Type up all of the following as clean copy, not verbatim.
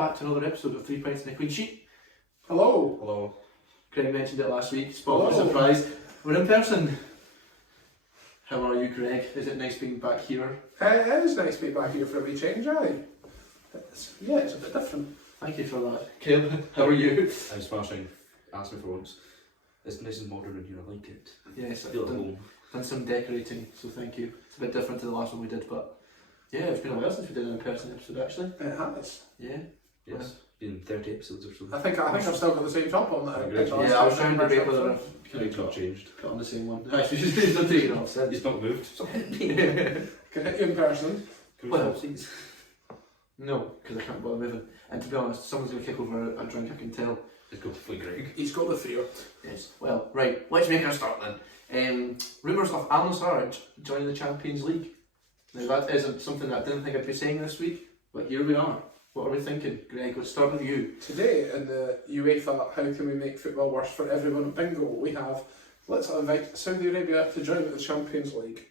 back to another episode of 3 Pints and a Clean Sheet. Hello. Hello. Greg mentioned it last week, spot for surprise. We're in person. How are you, Greg? Is it nice being back here? It is nice to be back here for a wee change, aye. It's a bit different. Thank you for that. Caleb, how are you? I'm smashing. Ask me for once. It's nice and modern in here, I like it. Yes, I feel at home. done some decorating, so thank you. It's a bit different to the last one we did, but yeah, it's been a while since we did an in-person episode actually. It has. Yeah. Yes. Been 30 episodes or so. I think I've still got the same top on that. Yeah, I was trying to debate whether It's not changed. put on the same one. Actually, he's not taking it off since. It's not moved. Can hit you in person. Well, no, because I can't bother moving. And to be honest, someone's going to kick over a drink, I can tell. It's got to play Greg. He's got the fear. Yes. Well, right, let's make our start then. Rumours of Nassr joining the Champions League. Now that isn't something that I didn't think I'd be saying this week, but here we are. What are we thinking, Greg? Let's start with you. Today in the UEFA How Can We Make Football Worse for Everyone bingo, we have let's invite Saudi Arabia to join the Champions League.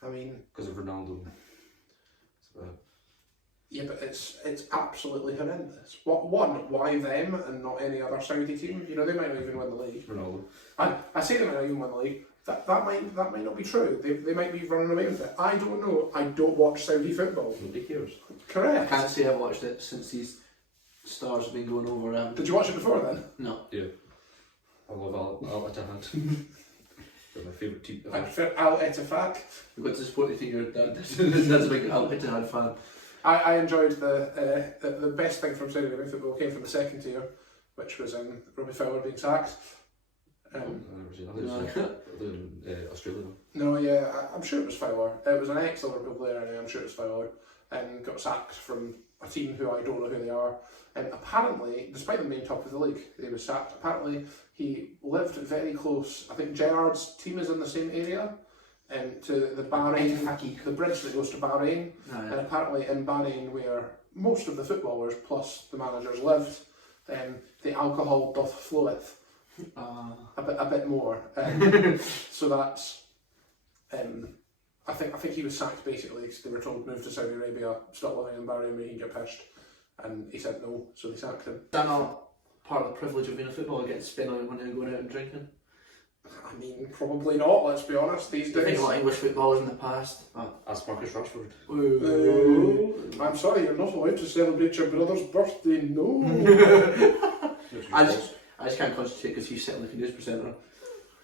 I mean, Because of Ronaldo. yeah, but it's absolutely horrendous. Why them and not any other Saudi team? You know, they might not even win the league. Ronaldo. I say they might not even win the league. That might not be true. They might be running away with it. I don't know. I don't watch Saudi football. Nobody cares. I Correct. can't say I've watched it since these stars have been going over. Did you watch it before then? No. Yeah. I love Al Ittihad. They're my favourite team. I prefer Al Ettifaq. You've got to support the team your dad. That's a big Al Ittihad fan. I enjoyed the best thing from Saudi Arabian football came from the second tier, which was Robbie Fowler being sacked. I've never seen that. I live in Australia now. No, yeah, I'm sure it was Fowler. It was an ex-Liverpool player, and I'm sure it was Fowler, and got sacked from a team who I don't know who they are. And apparently, despite them being top of the league, they were sacked. Apparently, he lived very close. I think Gerrard's team is in the same area, to the Bahrain, the bridge that goes to Bahrain. And apparently, in Bahrain, where most of the footballers plus the managers lived, the alcohol doth floweth. A bit more. So that's. I think he was sacked basically because they were told move to Saudi Arabia, stop living in Bahrain where you can get pished, and he said no, so they sacked him. Is that not part of the privilege of being a footballer, getting to spend all your money and going out and drinking? I mean, probably not. Let's be honest. These I think days. a lot of English footballers in the past. Ask Marcus Rashford. I'm sorry, you're not allowed to celebrate your brother's birthday. No. I just can't concentrate because he's sitting like a news presenter.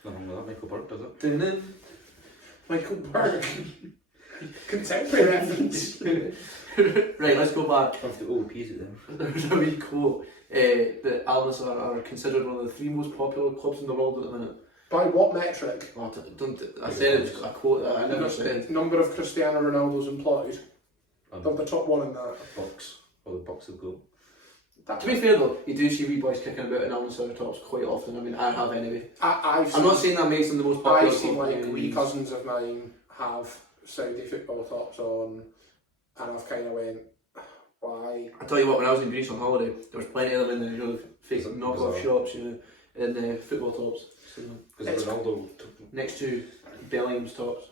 Nothing with that. Michael Burke does it. Dun-dun. Michael Burke. Contemporary reference. Right, let's go back. Have the OOPs at them. There's a wee quote that Al Nassr are considered one of the 3 most popular clubs in the world at the minute. By what metric? Oh, I said it was a quote that I never said. Number of Cristiano Ronaldo's employed. They're the top one in that. Box. Or the box of goal. To be fair though, you do see wee boys kicking about in Al Nassr tops quite often. I mean, I have anyway. I'm not saying that makes them the most popular. I've seen like wee cousins of mine have Saudi football tops on, and I've kind of went, why? I tell you what, when I was in Greece on holiday, there was plenty of them in the the fake knockoff shops, in the football tops. Because Ronaldo took next to Bellingham's tops.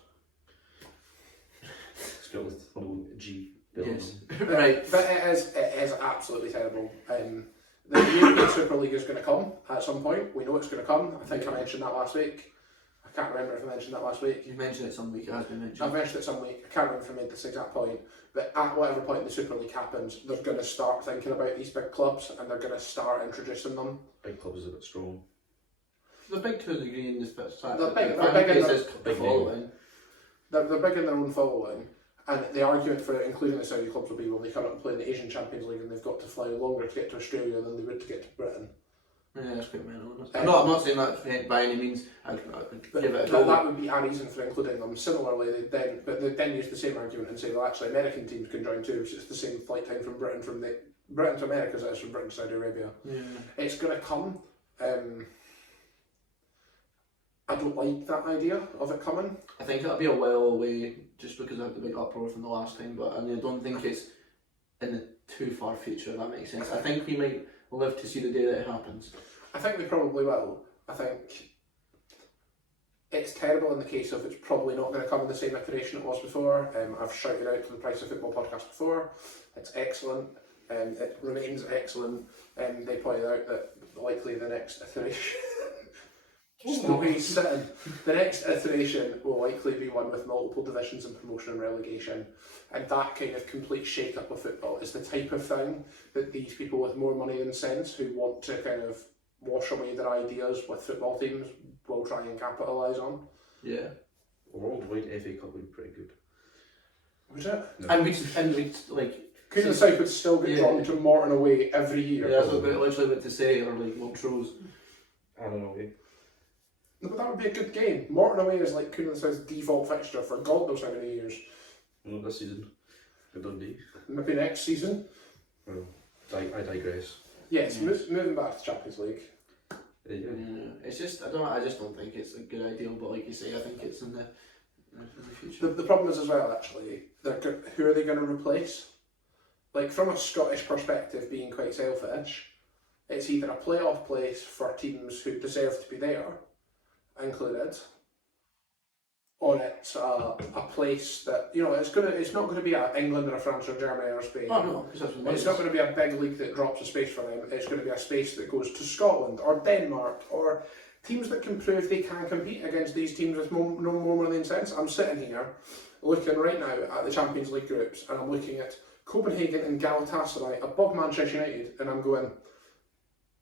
spelled with no G. Yes. Right. But it is absolutely terrible. The European Super League is going to come at some point. We know it's going to come. I think I mentioned that last week. I can't remember if I mentioned that last week. You mentioned it some week, it has been mentioned. I've mentioned it some week. I can't remember if I made this exact point. But at whatever point the Super League happens, they're going to start thinking about these big clubs and they're going to start introducing them. Big club is a bit strong. They're big to a degree in the fact They're big the following. They're big in their own following. And the argument for including the Saudi clubs will be, well, they come up and play in the Asian Champions League and they've got to fly longer to get to Australia than they would to get to Britain. Yeah, that's quite mental. I'm not saying that by any means. I'd give it a go. That would be a reason for including them. Similarly, they'd then use the same argument and say, well, actually, American teams can join too, because it's the same flight time from Britain to America as it is from Britain to Saudi Arabia. Yeah. It's going to come. I don't like that idea of it coming. I think it'll be a while away just because of the big uproar from the last time, but I don't think it's in the too far future, if that makes sense. I think we might live to see the day that it happens. I think they probably will. I think it's terrible in the case of it's probably not going to come in the same iteration it was before. I've shouted out to the Price of Football podcast before. It's excellent. It remains excellent. They pointed out that likely the next iteration. Just the way he's sitting. The next iteration will likely be one with multiple divisions and promotion and relegation. And that kind of complete shake-up of football is the type of thing that these people with more money than sense who want to kind of wash away their ideas with football teams will try and capitalise on. Yeah. A worldwide FA Cup would be pretty good. Was it? No. And we'd like. Couldn't the side would still get drawn to Morton away every year. Yeah, that's what I literally about to say, or like Montrose. I don't know. No, but that would be a good game. Morton away is like Cooney South's default fixture for God knows how many years. No, this season. It doesn't be. Maybe next season. Well, I digress. Yes, moving back to the Champions League. Yeah. It's just I just don't think it's a good idea. But like you say, I think it's in the future. The problem is as well, actually, who are they going to replace? Like, from a Scottish perspective, being quite selfish, it's either a playoff place for teams who deserve to be there, included, or it's a place that, you know, it's not going to be a England or a France or Germany or Spain. Oh no, because that's what It's not going to be a big league that drops a space for them. It's going to be a space that goes to Scotland or Denmark or teams that can prove they can compete against these teams with no more money than sense. I'm sitting here looking right now at the Champions League groups, and I'm looking at Copenhagen and Galatasaray above Manchester United, and I'm going,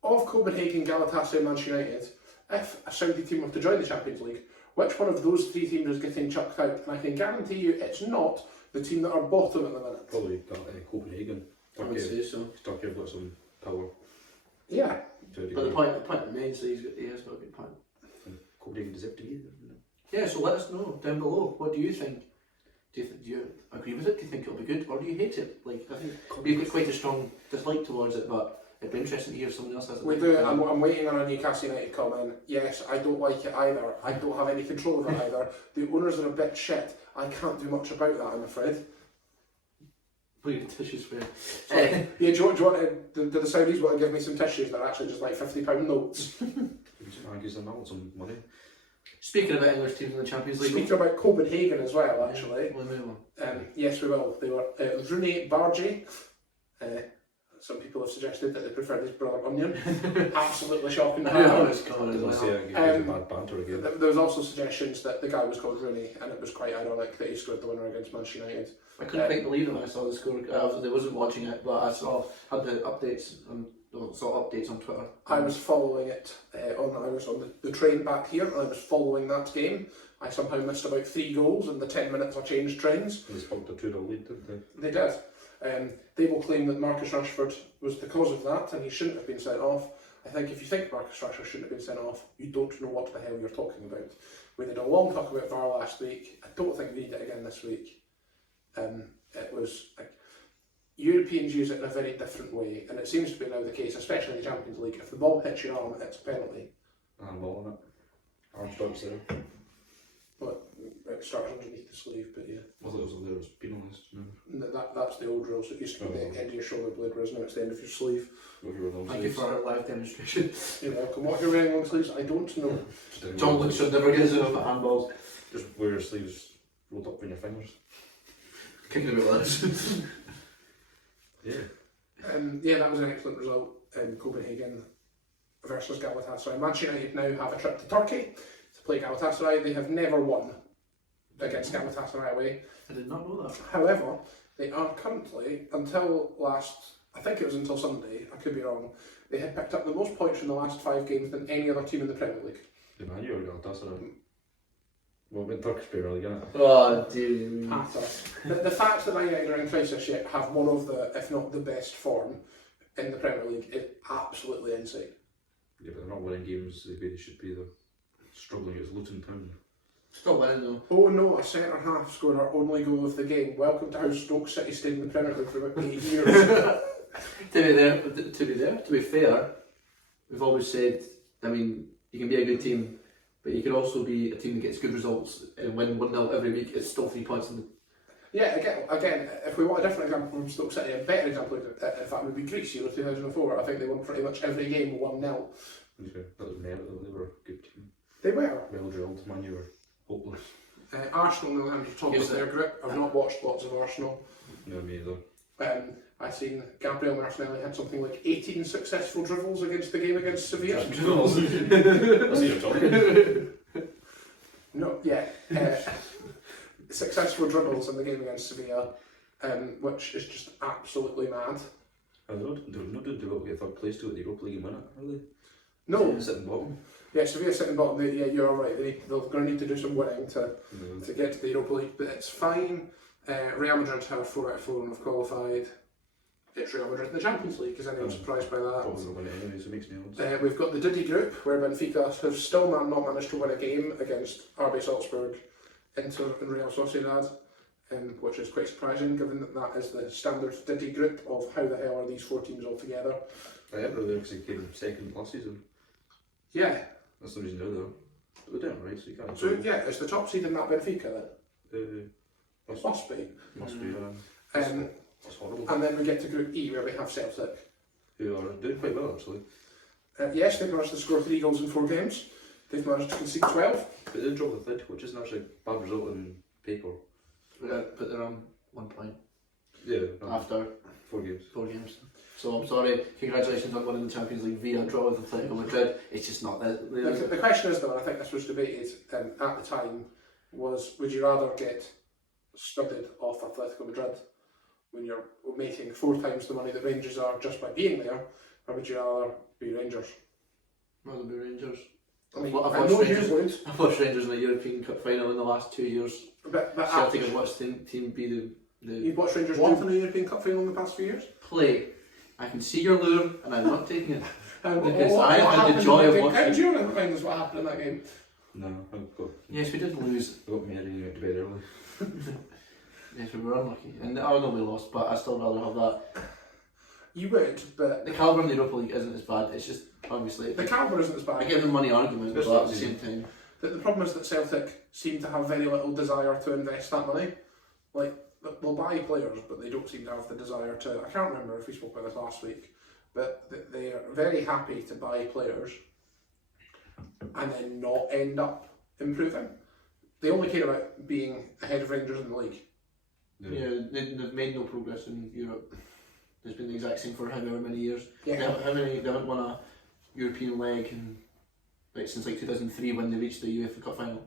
of Copenhagen, Galatasaray and Manchester United, if a Saudi team were to join the Champions League, which one of those three teams is getting chucked out? And I can guarantee you it's not the team that are bottom at the minute. Probably Copenhagen. I would say so. Turkey have got some power. Yeah. But the point remains that he has got a good point. Copenhagen deserve to be there. Yeah, so let us know down below. What do you think? Do you agree with it? Do you think it'll be good, or do you hate it? Like, I think we've got quite a strong dislike towards it, but it'd be interesting to hear if someone else has it. We do. I'm waiting on a Newcastle United comment. Yes, I don't like it either. I don't have any control over it either. The owners are a bit shit. I can't do much about that, I'm afraid. Put your tissues for you. Yeah, do you want to, do the Saudis want to give me some tissues that are actually just like £50 notes? Argues them out some money. Speaking about English teams in the Champions League. Speaking about Copenhagen as well, actually. We'll move on. Yes, we will. They were Rooney Bargy. Some people have suggested that they preferred his brother Onion. Absolutely shocking. Bad banter again. There was also suggestions that the guy was called Rooney, and it was quite ironic that he scored the winner against Manchester United. I couldn't quite believe it when I saw the score. I wasn't watching it, but I had the updates on Twitter. I was following it I was on the train back here, and I was following that game. I somehow missed about 3 goals in the 10 minutes I changed trains. They spiked a 2-0 lead, didn't they? They did. They will claim that Marcus Rashford was the cause of that, and he shouldn't have been sent off. I think if you think Marcus Rashford shouldn't have been sent off, you don't know what the hell you're talking about. We did a long talk about VAR last week. I don't think we need it again this week. It was like, Europeans use it in a very different way, and it seems to be now the case, especially in the Champions League. If the ball hits your arm, it's a penalty. I'm ball on it. Arm stops there. But it starts underneath the sleeve, but yeah. I thought it was penalised. No. That's the old rule, so it used to be the end of your shoulder blade, whereas now it's the end of your sleeve. Thank you for our live demonstration. You're welcome. What you're wearing on sleeves, I don't know. John Luke should never get his own handballs. Just wear your sleeves rolled up in your fingers. Kicking about this. Yeah. Yeah, that was an excellent result in Copenhagen versus Galatasaray. Manchester United now have a trip to Turkey to play Galatasaray. They have never won against Galatasaray away. I did not know that. However, they are currently, until Sunday, I could be wrong, they had picked up the most points in the last 5 games than any other team in the Premier League. The Man U or Galatasaray? Well, in Turkish Premier League, isn't it? Oh, dude. The fact that Man United are in crisis yet have one of the, if not the best form in the Premier League is absolutely insane. Yeah, but they're not winning games the way they should be. They're struggling against Luton Town. Still winning though. Oh no, a centre half scored our only goal of the game. Welcome to how Stoke City stayed in the Premier League for about 8 years. To be fair, we've always said, I mean, you can be a good team, but you can also be a team that gets good results and win 1-0 every week. It's still 3 points in the... Yeah, again, if we want a different example from Stoke City, a better example of that would be Greece, Euro 2004. I think they won pretty much every game 1-0. Okay, that was merit though, they were a good team. They were. Well drilled, Man U were hopeless. Arsenal, on the top of their grip. I've not watched lots of Arsenal. No, me either. I seen Gabriel Martinelli had something like 18 successful dribbles against the game against Sevilla. Dribbles. That's what you're talking. No, yeah. Successful dribbles in the game against Sevilla, which is just absolutely mad. They're not doing too well to get third place to at the Europa League and win it, are they? No. They're sitting bottom. Yeah, Sevilla sitting bottom. Yeah, you're right. They're going to need to do some winning to get to the Europa League, but it's fine. Real Madrid have 4 out of 4 and have qualified. It's Real Madrid in the Champions League. Is anyone surprised by that? Probably going to win it anyway, so it makes me odds. We've got the Diddy group, where Benfica have still not managed to win a game against RB Salzburg, Inter and Real Sociedad, which is quite surprising given that is the standard Diddy group of how the hell are these 4 teams all together. I am really because he came second last season. Yeah. That's the reason they're there. But they're doing right, so you can't. So yeah, it's the top seed in that Benfica then? Must be. Must be, that's horrible. And then we get to Group E, where we have Celtic. Who are doing quite well, actually. Yes, they've managed to score 3 goals in 4 games. They've managed to concede 12. But they dropped the third, which isn't actually a bad result in paper. But they're on 1 point Yeah. after 4 games. 4 games. So I'm sorry, congratulations on winning the Champions League via draw with Atletico Madrid. It's just not that. The question is though, and I think this was debated at the time, was would you rather get studded off Atletico Madrid when you're making 4 times the money that Rangers are just by being there, or would you rather be Rangers? Rather be Rangers. I mean, I've I know you Rangers. would. I've watched Rangers in the European Cup final in the last 2 years. But Celtic have watched the team be the you've watched Rangers do in the European Cup final in the past few years? play. I can see your lure, and I'm not taking it. Because I had the joy of watching. Do you want to remind us what happened in that game? No, I've got. Yes, we did lose. I got married and went to bed early. Yes, we were unlucky, and I know we lost, but I still rather have that. You would, but The calibre in the Europa League isn't as bad. It's just obviously the calibre isn't as I bad. give them money argument, but at the same time, The problem is that Celtic seem to have very little desire to invest that money. Like, they'll buy players, but they don't seem to have the desire to. I can't remember if we spoke about this last week, but they are very happy to buy players and then not end up improving. They only care about being ahead of Rangers in the league. yeah, they've made no progress in Europe. It's been the exact same for however many years. Yeah. They haven't won a European leg in, since like 2003 when they reached the UEFA Cup final.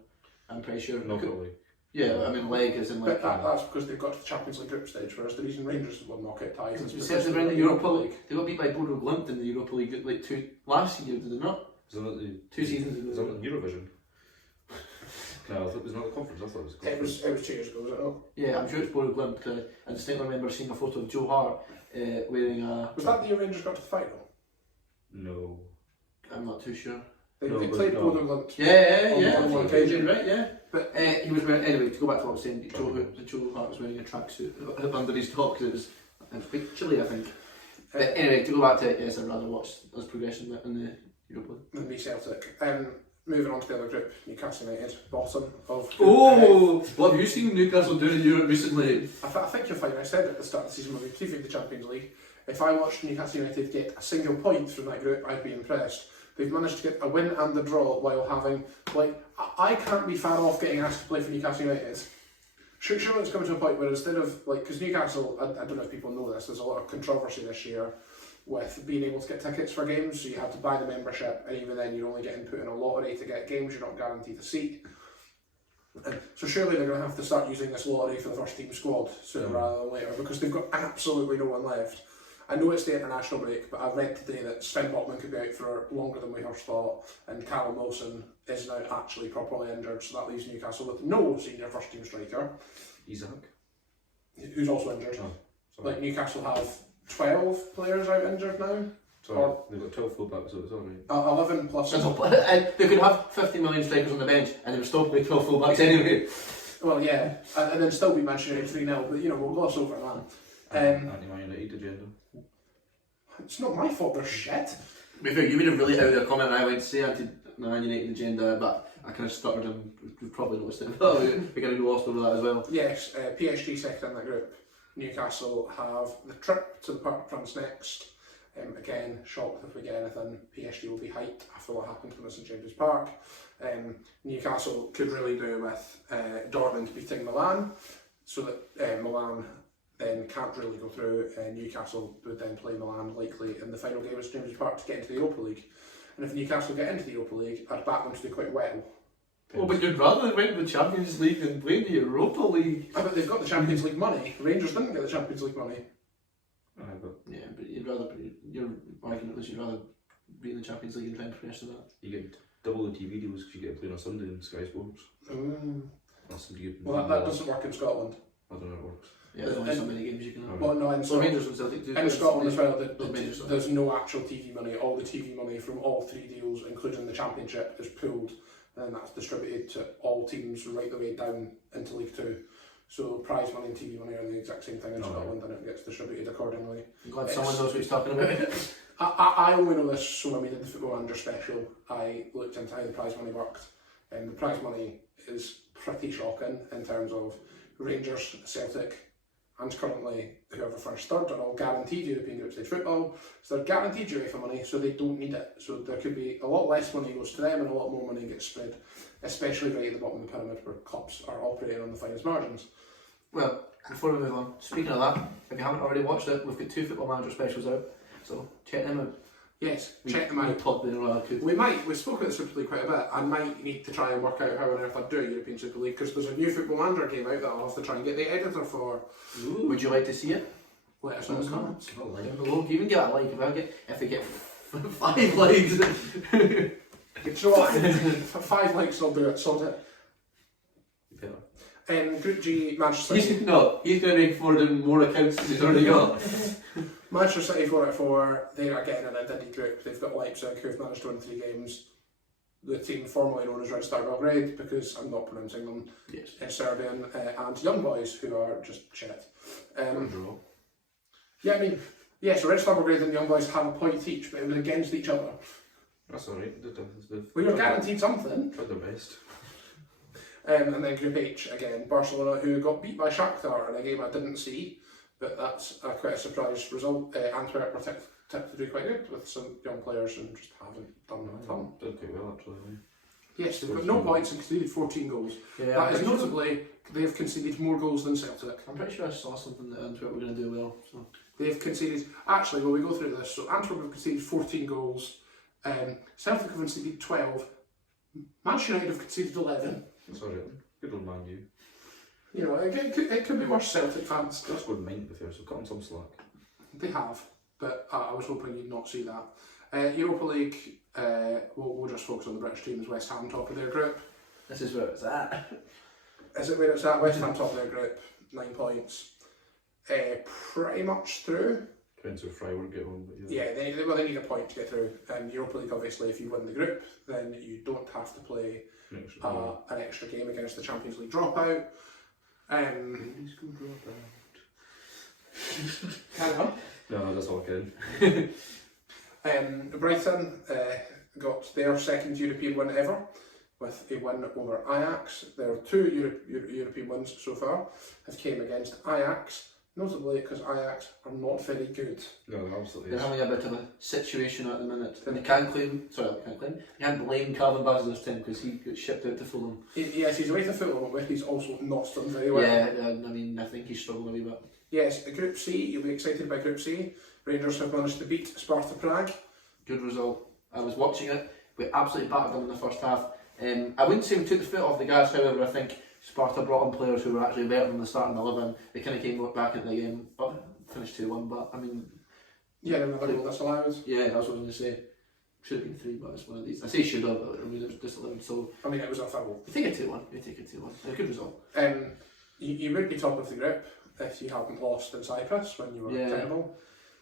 I'm pretty sure. Not really. Yeah, I mean leg is in like. But that's because they've got to the Champions League group stage, whereas the reason Rangers won knockout ties is You because said they were in the Europa League. They got beat by Bodo Glimt in the Europa League like last year, did they not? Is that the 2 seasons ago. Is that the Eurovision? No, I thought it was not the conference. I thought it was the conference. It was 2 years ago, was it not? Yeah, I'm sure it's Bodo Glimt because I distinctly remember seeing a photo of Joe Hart wearing a. Was that the year Rangers got to the final? No. I'm not too sure. They No, played no. Bodo Glimt. Yeah. On one I think occasion. you're right, yeah. But He was wearing, anyway, to go back to what I was saying, Joe Hart was wearing a tracksuit up under his top because it was quite chilly, I think. But anyway, to go back to it, yes, I'd rather watch us progression in the Europa League. than me Celtic. Moving on to the other group, Newcastle United, bottom of. Oh, what have you seen Newcastle doing in Europe recently? I think you're fine. I said at the start of the season when we previewed the Champions League, if I watched Newcastle United get a single point from that group, I'd be impressed. They've managed to get a win and a draw while having, I can't be far off getting asked to play for Newcastle United. Surely it's coming to a point where instead of, because Newcastle, I don't know if people know this, there's a lot of controversy this year with being able to get tickets for games, so you have to buy the membership, and even then you're only getting put in a lottery to get games, you're not guaranteed a seat. And so surely they're going to have to start using this lottery for the first team squad sooner rather than later, because they've got absolutely no one left. I know it's the international break, but I read today that Sven Botman could be out for longer than we first thought, and Callum Wilson is now actually properly injured, so that leaves Newcastle with no senior first team striker. Isaac? Who's also injured. Sorry. Newcastle have 12 players out injured now. Sorry, they've got 12 fullbacks, so it's alright. 11 plus. And they could have 50 million strikers on the bench and they would still play 12 fullbacks anyway. Well, yeah, and then still be Manchester United 3-0, but we'll gloss over that. Anti-Man United agenda. It's not my fault they're shit. You made a really out there comment, and I went to say anti-Man United agenda, but I kind of stuttered and we've probably noticed it. But we kind of lost over that as well. Yes, PSG second in that group. Newcastle have the trip to the Parc de France next. Again, shocked if we get anything. PSG will be hyped after what happened to them at St James's Park. Newcastle could really do with Dortmund beating Milan, so that Milan then can't really go through, and Newcastle would then play Milan likely in the final game at St James's Park to get into the Europa League. And if Newcastle get into the Europa League, I'd back them to do quite well. Oh, but you'd rather they went to the Champions League than play the Europa League. But they've got the Champions League money. Rangers didn't get the Champions League money. Yeah, but you'd rather, your argument was you'd rather be in the Champions League and try and progress to that. You get double the TV deals because you get to play on a Sunday in Sky Sports. That's Well, that doesn't work in Scotland. I don't know how it works. Yeah, there's only so many games you can have. Well, no, in Rangers and Celtic do. in Scotland as well, Rangers. there's no actual TV money. All the TV money from all three deals, including the Championship, is pooled, and that's distributed to all teams right the way down into League Two. So prize money and TV money are the exact same thing in Scotland, and it gets distributed accordingly. I'm glad someone knows what he's talking about. I only know this, so when we did the Football Manager special, I looked into how the prize money worked, and the prize money is pretty shocking in terms of Rangers, Celtic, and currently whoever finished third are all guaranteed European group stage football, so they're guaranteed UEFA money, so they don't need it. So there could be a lot less money goes to them and a lot more money gets spread, especially right at the bottom of the pyramid where clubs are operating on the finest margins. Well, before we move on, speaking of that, if you haven't already watched it, we've got 2 Football Manager specials out, so check them out. Yes, check them out. We spoke about the Super League quite a bit. I might need to try and work out how on earth I'd do a European Super League because there's a new Football Manager game out that I'll have to try and get the editor for. Ooh. Would you like to see it? Let us know in the comments. Down below. Even get a like if we get 5 likes. So what? 5 likes, I'll do it. Sort it. Yeah. Group G, Manchester City. He's going to make 4 more accounts than he's already got. Manchester City 4 out of 4. They are getting in a Diddy group. They've got Leipzig, who've managed to win 3 games. The team formerly known as Red Star Belgrade, because I'm not pronouncing them in Serbian, and Young Boys, who are just shit. Yeah, I mean, so Red Star Belgrade and Young Boys have a point each, but it was against each other. That's alright. We were guaranteed something. Tried their best. And then Group H, again, Barcelona, who got beat by Shakhtar in a game I didn't see, but that's quite a surprise result. Antwerp were tipped to do quite good with some young players and just haven't done a ton. Did quite well actually. Yes, they've got no points and conceded 14 goals. Yeah, that is notably, they have conceded more goals than Celtic. I'm pretty sure I saw something that Antwerp were going to do well. So. They've conceded, actually, well, we go through this. So Antwerp have conceded 14 goals, Celtic have conceded 12, Manchester United have conceded 11. That's alright. Good old Man U. You know, it could be worse, Celtic fans. That's good mind to be fair, so cut on some slack. They have, but I was hoping you'd not see that. Europa League, we'll just focus on the British teams. West Ham top of their group. This is where it's at. Is it where it's at? West Ham top of their group, 9 points. Pretty much through. Depends if Freiburg get on, but yeah. They need a point to get through. Europa League, obviously, if you win the group, then you don't have to play an extra game against the Champions League dropout. Carry on. No, that's all good. Brighton got their second European win ever with a win over Ajax. There are 2 European wins so far have came against Ajax, notably because Ajax are not very good. No, they're absolutely. They're having a bit of a situation at the minute, and they can't blame Calvin Basler's team because he got shipped out to Fulham. Yes, he's away to Fulham, but he's also not done very well. Yeah, I mean, I think he's struggling a wee bit. Yes, Group C, you'll be excited by Group C. Rangers have managed to beat Sparta Prague. Good result. I was watching it. We absolutely battered them in the first half. I wouldn't say we took the foot off the gas, however. I think Sparta brought in players who were actually better than the starting 11. They kind of came back into the game, finished 2-1, but I mean... Yeah, another goal disallowed. Yeah, that's what I was going to say. Should have been 3, but it's one of these. I say should have, but I mean it was disallowed, so... I mean, it was a foul. You take a 2-1. A good result. You would be top of the group if you hadn't lost in Cyprus when you were terrible.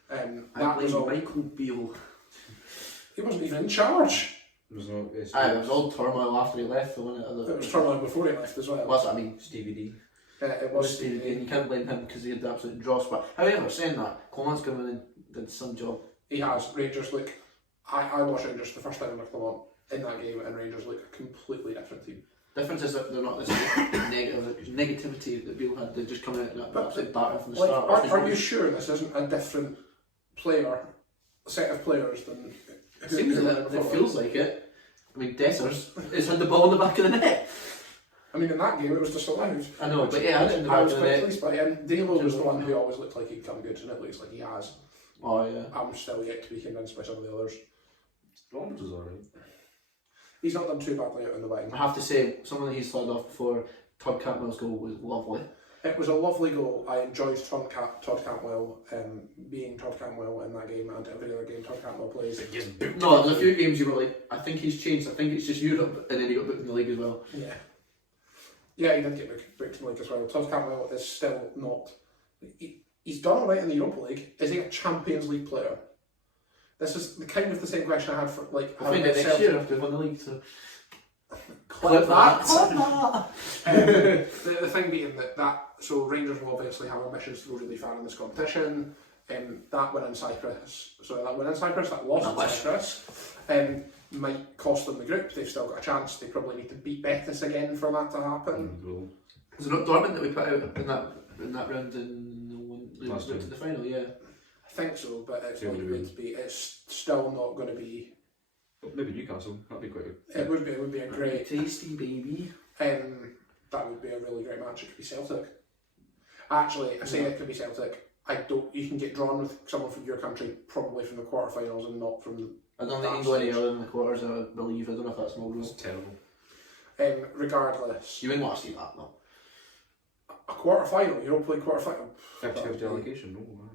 That was Michael Beale. He wasn't even in charge. There was no. There was all turmoil after he left, wasn't it? It was turmoil before he left as well. Well, that's what I mean. Stevie D. It was Stevie And you can't blame him because he had the absolute dross. But however, saying that, Coleman's come in and did some job. He has. Rangers look. I watched Rangers the first time I looked them on in that game, and Rangers look a completely different team. Difference is that they're not this negativity that Beale had. They just come out and absolutely batter from the start. Are you sure this isn't a different set of players than? It seems that it feels like it. I mean, Dessers has had the ball in the back of the net. I mean, in that game it was disallowed. I know, but yeah, I was quite pleased by it. Dalo was the one who always looked like he'd come good, and it looks like he has. Oh yeah. I'm still yet to be convinced by some of the others. Roberts was alright. He's not done too badly out on the wing. I have to say, someone that he's started off before, Todd Cantwell's goal was lovely. It was a lovely goal. I enjoyed Todd Cantwell being Todd Cantwell in that game and every other game Todd Cantwell plays. No, there's a few games you were like, I think he's changed. I think it's just Europe, and then he got booked in the league as well. Yeah. Yeah, he did get booked in the league as well. Todd Cantwell is still not... He's done alright in the Europa League. Is he a Champions League player? This is the kind of the same question I had for like... We'll find it next year after we've won the league, so... Clip that! Clip The thing being that so Rangers will obviously have ambitions to go really far in this competition. That win in Cyprus, that loss in Cyprus, might cost them the group. They've still got a chance. They probably need to beat Betis again for that to happen. Was it not Dortmund that we put out in that round and no one went to the final? Yeah, I think so, but it's likely to be. It's still not going to be. Maybe Newcastle. That'd be quite. It would be a great tasty baby. That would be a really great match. It could be Celtic. Actually, I say it could be Celtic. You can get drawn with someone from your country, probably from the quarterfinals and not from. I don't think you can go any other than the quarters. I believe. I don't know if that's more It's terrible. Regardless, you wouldn't want to see that, no. A quarterfinal, Europa League quarterfinal. 50-50 allocation, no, man.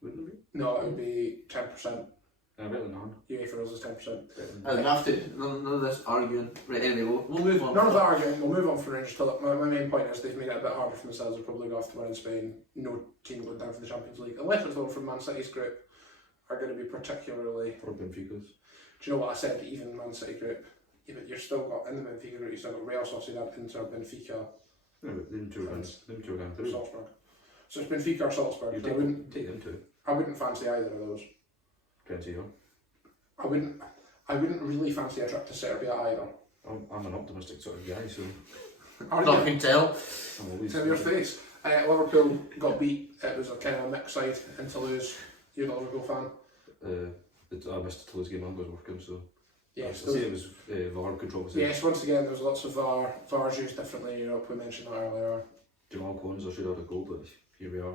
Wouldn't it be? No, it would be 10%. Better than none. UEFA rules is 10%. I don't have to. None of this arguing. Right, anyway, we'll move on. None of that arguing. We'll move on from Rangers. My main point is they've made it a bit harder for themselves. They'll probably go off to win in Spain. No team going down for the Champions League, unless it's all from Man City's group, are going to be particularly. Or Benfica's. Do you know what I said? Even Man City group. Yeah, but you're still got in the Benfica group. You still got Real Sociedad, Inter, Benfica. No, but them two are going through. Salzburg. So it's Benfica or Salzburg. You So take them two. I wouldn't fancy either of those. Plenty of. I wouldn't really fancy a trip to Serbia either. I'm an optimistic sort of guy, so. I can tell. I'm always. Tell your face. Liverpool got beat. It was a kind of a mixed side in Toulouse. You're a Liverpool fan? I missed the Toulouse game. I was working, so. Yes. I say it was VAR controversy. Yes. Once again, there's lots of VAR. VAR's used differently in Europe. We mentioned that earlier. Jamal Cones, I should have had a goal, but here we are.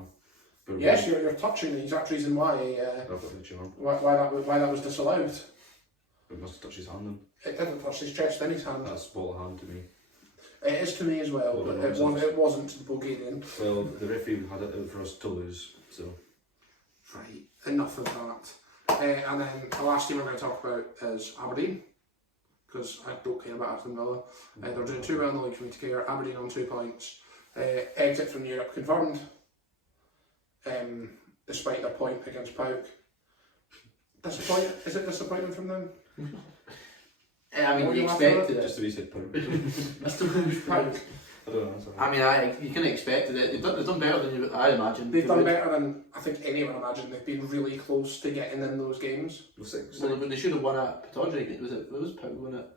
But Yes, you're touching the exact reason why I've got the charm. why that was disallowed. It must have touched his hand then. It didn't touch his chest in his hand. That's ball of hand to me. It is to me as well, but it wasn't to the Bulgarian. Well, the referee had it out for us to lose, so. Right, enough of that. And then the last team we're going to talk about is Aberdeen, because I don't care about Aston Villa. They're doing too well in the league for me to care. Aberdeen on 2 points. Exit from Europe confirmed, despite their point against PAOK. Is it disappointing from them? I mean, you expected it. Just to be said, PAOK. I don't know. I mean, you kind of expected it. They've done better than I imagined. They've done better than I think anyone imagined. They've been really close to getting in those games. Well, they should have won at Pittodrie. It was PAOK won it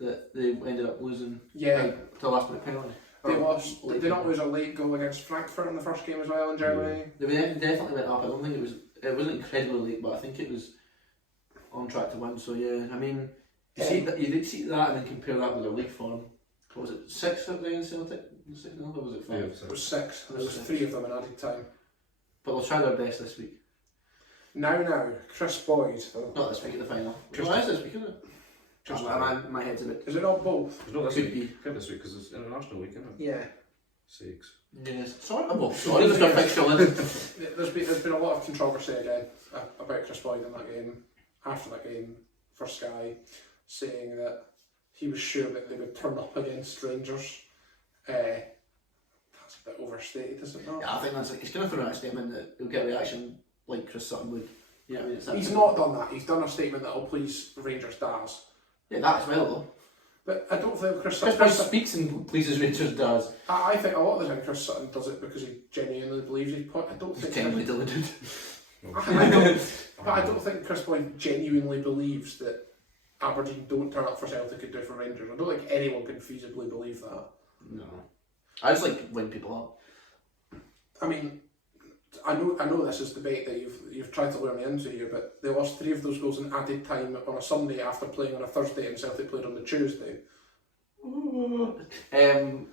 that they ended up losing. Yeah. To the last minute penalty. They lost. Did they not lose a late goal against Frankfurt in the first game as well in Germany? They definitely went up. I don't think it wasn't incredibly late, but I think it was on track to win. So yeah, I mean, you did see that and then compare that with their league form. What was it, 6 up there in Celtic? 6 or was it 5? Yeah, It was 6. There was 3 of them in added time. But they'll try their best this week. Now, Chris Boyd. Not this week at the final. Well, it is this week, isn't it? My head's a bit. Is it not both? It's not this Could week. Could this week because it's international week, isn't it? Yeah. 6. Yes. Sorry, there's no fixture list. There's been a lot of controversy again about Chris Boyd in that game. After that game for Sky, saying that he was sure that they would turn up against Rangers. That's a bit overstated, isn't it? Yeah, I think that's he's going to throw out a statement that he'll get a reaction like Chris Sutton would. Yeah, I mean, he's not done that. He's done a statement that will please Rangers Daz. Yeah, that as well though. But I don't think Chris Boyd speaks and pleases Rangers Daz. I think a lot of the time Chris Sutton does it because he genuinely believes his point. I don't think he's genuinely deluded. I don't think Chris Boyd genuinely believes that Aberdeen don't turn up for Celtic and do for Rangers. I don't think anyone can feasibly believe that. No. I just like win people up. I mean, I know this is debate that you've tried to lure me into here, but they lost 3 of those goals in added time on a Sunday after playing on a Thursday and Celtic played on the Tuesday. And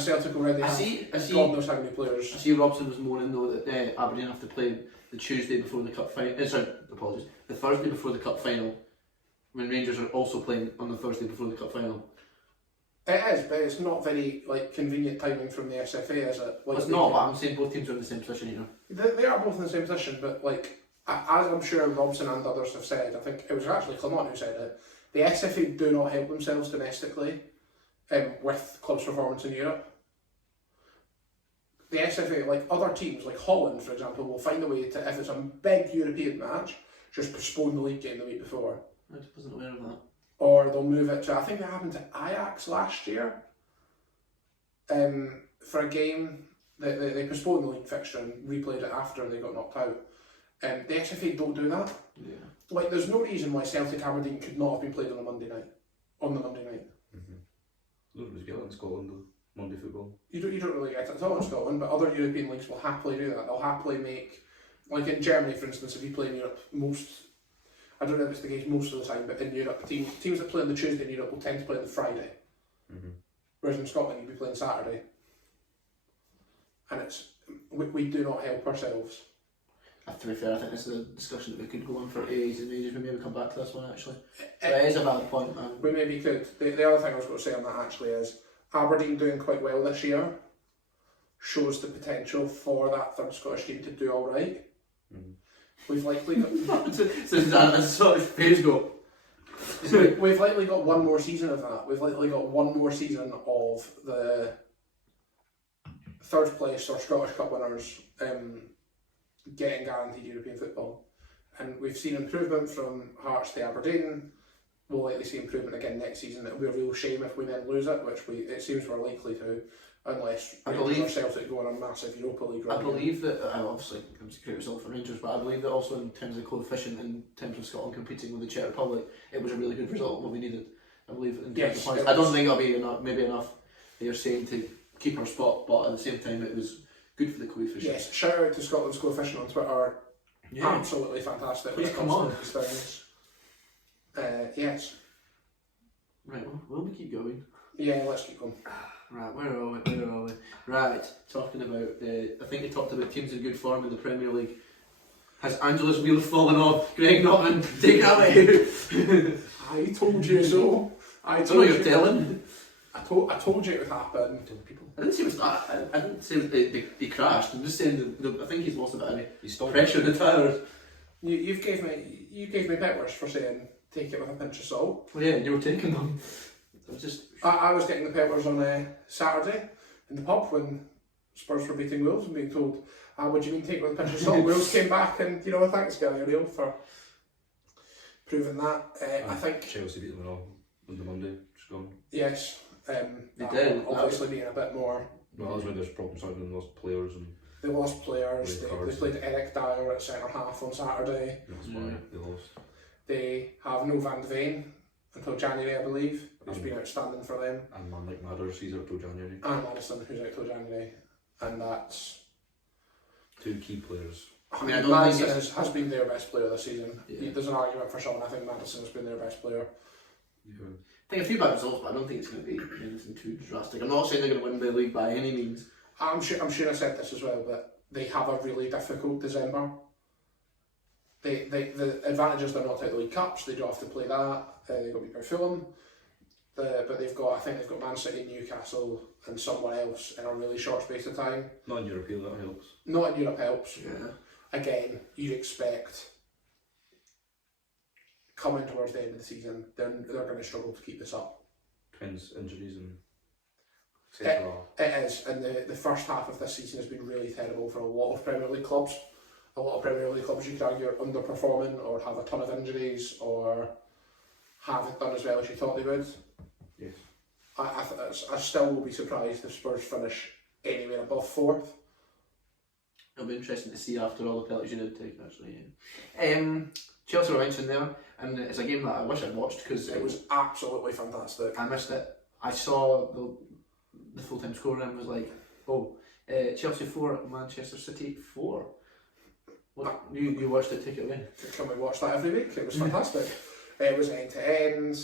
Celtic already I have see. God knows how many I players. see Robson was moaning though that Aberdeen have to play the Tuesday before the cup final. Sorry, apologies. The Thursday before the cup final, when Rangers are also playing on the Thursday before the cup final. It is, but it's not very convenient timing from the SFA, is it? It's not, but I'm saying both teams are in the same position, you know. They are both in the same position, but as I'm sure Robson and others have said, I think it was actually Clement who said it, the SFA do not help themselves domestically with clubs' performance in Europe. The SFA, like other teams, like Holland for example, will find a way to, if it's a big European match, just postpone the league game the week before. I just wasn't aware of that. Or they'll move it to, I think it happened to Ajax last year, for a game. They postponed the league fixture and replayed it after they got knocked out. The SFA don't do that. Yeah. Like, there's no reason why Celtic Aberdeen could not have been played on the Monday night. You don't really get that in Scotland though, Monday football. You don't really get it at all in Scotland, but other European leagues will happily do that. They'll happily make, like in Germany for instance, if you play in Europe, I don't know if it's the case most of the time, but in Europe, teams that play on the Tuesday in Europe will tend to play on the Friday. Whereas in Scotland you'd be playing Saturday. And we do not help ourselves. To be fair, I think this is a discussion that we could go on for ages and ages. We maybe come back to this one actually. But it is a valid point, man. We maybe could. The other thing I was going to say on that actually is Aberdeen doing quite well this year shows the potential for that third Scottish team to do alright. We've likely got... so page go. We've likely got one more season of that. We've likely got one more season of the third place or Scottish Cup winners getting guaranteed European football. And we've seen improvement from Hearts to Aberdeen. We'll likely see improvement again next season. It'll be a real shame if we then lose it, which it seems we're likely to, unless Rangers or Celtic go on a massive Europa League run. I believe that, obviously, I'm secure result for Rangers, but I believe that also in terms of coefficient, in terms of Scotland competing with the Czech Republic, it was a really good result, what we needed. I believe in terms of points. I don't think it'll be maybe enough that you're saying to keep our spot, but at the same time it was good for the coefficient. Yes, shout out to Scotland's coefficient on Twitter. Yeah. Absolutely fantastic. Please come on. These things. Yes. Right, well, will we keep going? Yeah, let's keep going. Right, where are we? Right, talking about, I think we talked about teams in good form in the Premier League. Has Angela's wheels fallen off? Greg Norman, take it away! I told you so. I don't know what you're telling. I told you it would happen. I didn't say it was that. I didn't say they crashed. I'm just saying I think he's lost a bit of pressure in the tyres. You gave me peppers for saying take it with a pinch of salt. Well, yeah, you were taking them. I was getting the peppers on Saturday in the pub when Spurs were beating Wolves and being told, what do you mean take it with a pinch of salt? Wolves came back and, thanks Gary O'Neill for proving that. I think Chelsea beat them all on the Monday, just gone. Yes. They did. Obviously being a bit more... Well, that was when there's problems having lost players and... They lost players, they played Eric Dyer at centre half on Saturday. That's why they lost. They have no Van de Ven until January, I believe. It's been outstanding for them. And man like Madders, he's out till January. And Madison, who's out till January. And that's... two key players. I mean, Madison has been their best player this season. Yeah. There's an argument for someone. I think Madison has been their best player. Yeah. I think a few bad results, but I don't think it's going to be anything too drastic. I'm not saying they're going to win the league by any means. I'm sure I said this as well, but they have a really difficult December. The advantage is they're not out of the League Cups. They don't have to play that. They've got to beat by Fulham. But I think they've got Man City, Newcastle, and someone else in a really short space of time. Not in Europe, that helps. Not in Europe helps. Yeah. Again, you'd expect coming towards the end of the season, they're going to struggle to keep this up. Depends injuries and It is, and the first half of this season has been really terrible for a lot of Premier League clubs. A lot of Premier League clubs, you could argue, are underperforming or have a ton of injuries or haven't done as well as you thought they would. Yes. I still will be surprised if Spurs finish anywhere above fourth. It'll be interesting to see after all the penalties you did take, actually. Yeah. Chelsea were mentioned there, and it's a game that I wish I'd watched because it was absolutely fantastic. I missed it. I saw the full-time score and was like, Chelsea 4, Manchester City 4. What, you watched it, take it away. Can we watch that every week? It was fantastic. It was end to end.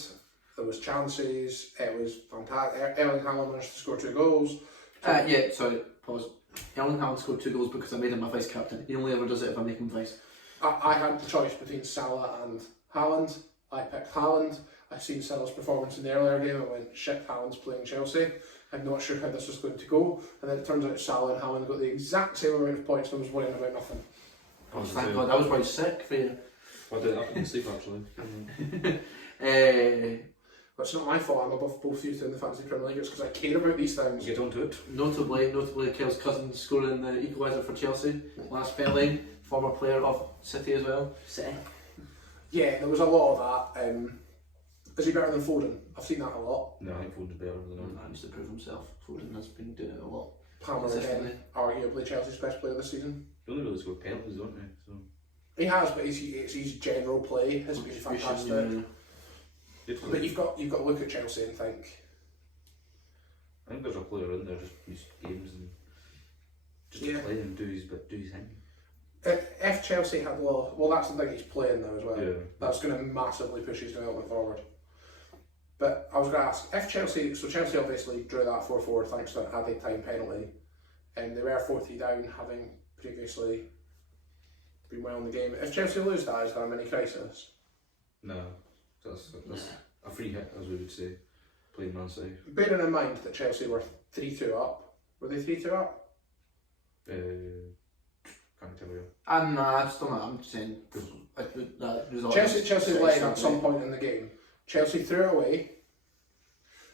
there was chances, it was fantastic. Erling Haaland managed to score 2 goals. Yeah, sorry, pause. Erling Haaland scored 2 goals because I made him my vice captain. He only ever does it if I make him vice. I had the choice between Salah and Haaland. I picked Haaland. I seen Salah's performance in the earlier game. I went, shit, Haaland's playing Chelsea. I'm not sure how this was going to go. And then it turns out Salah and Haaland got the exact same amount of points and I was worrying about nothing. Oh, thank God, I was quite sick for you. I couldn't sleep actually. But it's not my fault I'm above both you two in the Fantasy Premier League. It's because I care about these things. Get on to it. Notably, Kel's cousin scoring the equaliser for Chelsea last Fairlane, former player of City as well. City. Yeah, there was a lot of that. Is he better than Foden? I've seen that a lot. No, I think Foden's better than him. He needs to prove himself. Foden has been doing it a lot. Palmer again, arguably Chelsea's best player this season. He only really scored penalties, don't he? So. He has, but his general play has been fantastic. Yeah. But you've got to look at Chelsea and think. I think there's a player in there just these games and just to play and do his thing. If Chelsea had lost, well, that's the thing, he's playing now as well. Yeah. That's going to massively push his development forward. But I was going to ask, if Chelsea obviously drew that 4-4 thanks to an added time penalty, and they were 4-3 down, having previously been well in the game. If Chelsea lose that, is there a mini crisis? No, that's a free hit, as we would say, playing Man City. Bearing in mind that Chelsea were 3-2 up, were they 3-2 up? Can't tell you. I'm still not. I'm just saying that result. Chelsea led at some point in the game. Chelsea threw it away.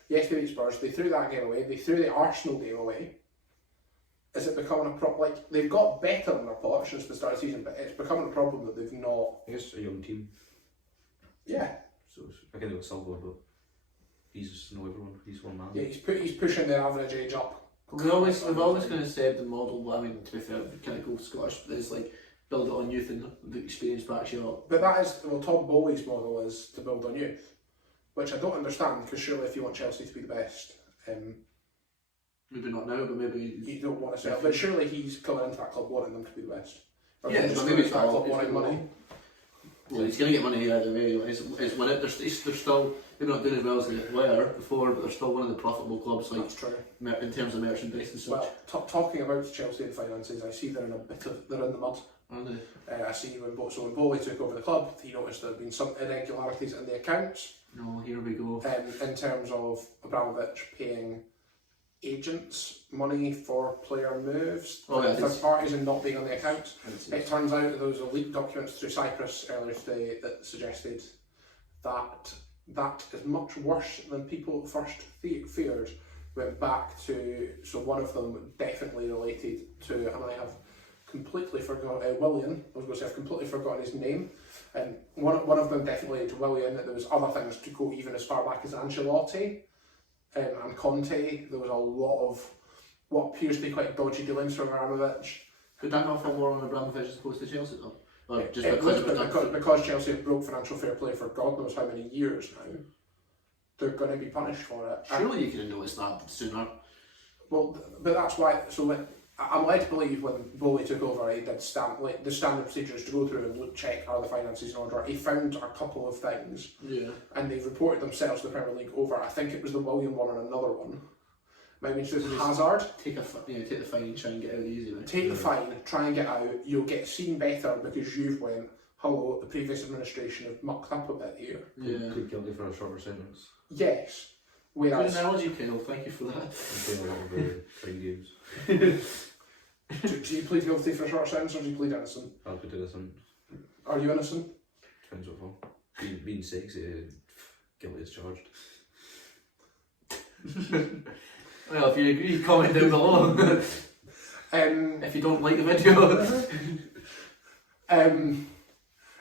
Yes, they beat Spurs. They threw that game away. They threw the Arsenal game away. Is it becoming a problem? Like, they've got better in their pot since the start of the season, but it's becoming a problem that they've not. I guess a young team. Yeah. So I think they got Silva, but he's just know everyone. He's one man. Yeah, he's pushing their average age up. We've always kind of said the model. Well, I mean, to be fair, we kind of go Scottish. Is like build it on youth and the experience backs you up. But that is Tom Bowley's model is to build on youth, which I don't understand because surely if you want Chelsea to be the best, maybe not now, but maybe you don't want to sell. But surely he's coming into that club wanting them to be the best. Or yeah, just maybe that club wanting money. Well, he's going to get money either way. It's when they're still maybe not doing as well as they were before, but they're still one of the profitable clubs. Like, that's true. In terms of merchandise and such. Well, talking about Chelsea and finances, I see they're in the mud. Are they? I see when Bowley took over the club, he noticed there had been some irregularities in the accounts. No, here we go. In terms of Abramovich paying agents money for player moves, third parties, and not being on the accounts. It turns out that there was a leaked documents through Cyprus earlier today that suggested that is much worse than people first feared. Went back to, so one of them definitely related to, and I have completely forgotten, William. I was going to say I've completely forgotten his name. And one of them definitely to William. That there was other things to go even as far back as Ancelotti and Conte. There was a lot of what appears to be quite dodgy dealings from Abramovich. Could that not fall more on Abramovich as opposed to Chelsea though? Or just because Chelsea have broke financial fair play for God knows how many years now, they're going to be punished for it. Surely you could have noticed that sooner. Well, but that's why. So I'm led to believe when Bowley took over, he did the standard procedures to go through and check are the finances in order. He found a couple of things, and they reported themselves to the Premier League over. I think it was the William one and another one. Maybe it's just Hazard. Take the fine and try and get out easy. Take the fine, try and get out. You'll get seen better because you've went, hello, the previous administration have mucked up a bit here. Yeah. Plead guilty for a shorter sentence. Yes. Good analogy, Kyle. Thank you for that. I'm playing a lot of fine games. Do you plead guilty for a short sentence or do you plead innocent? I'll plead innocent. Are you innocent? Depends what for. Being sexy, guilty as charged. Well, if you agree, comment down below. If you don't like the video.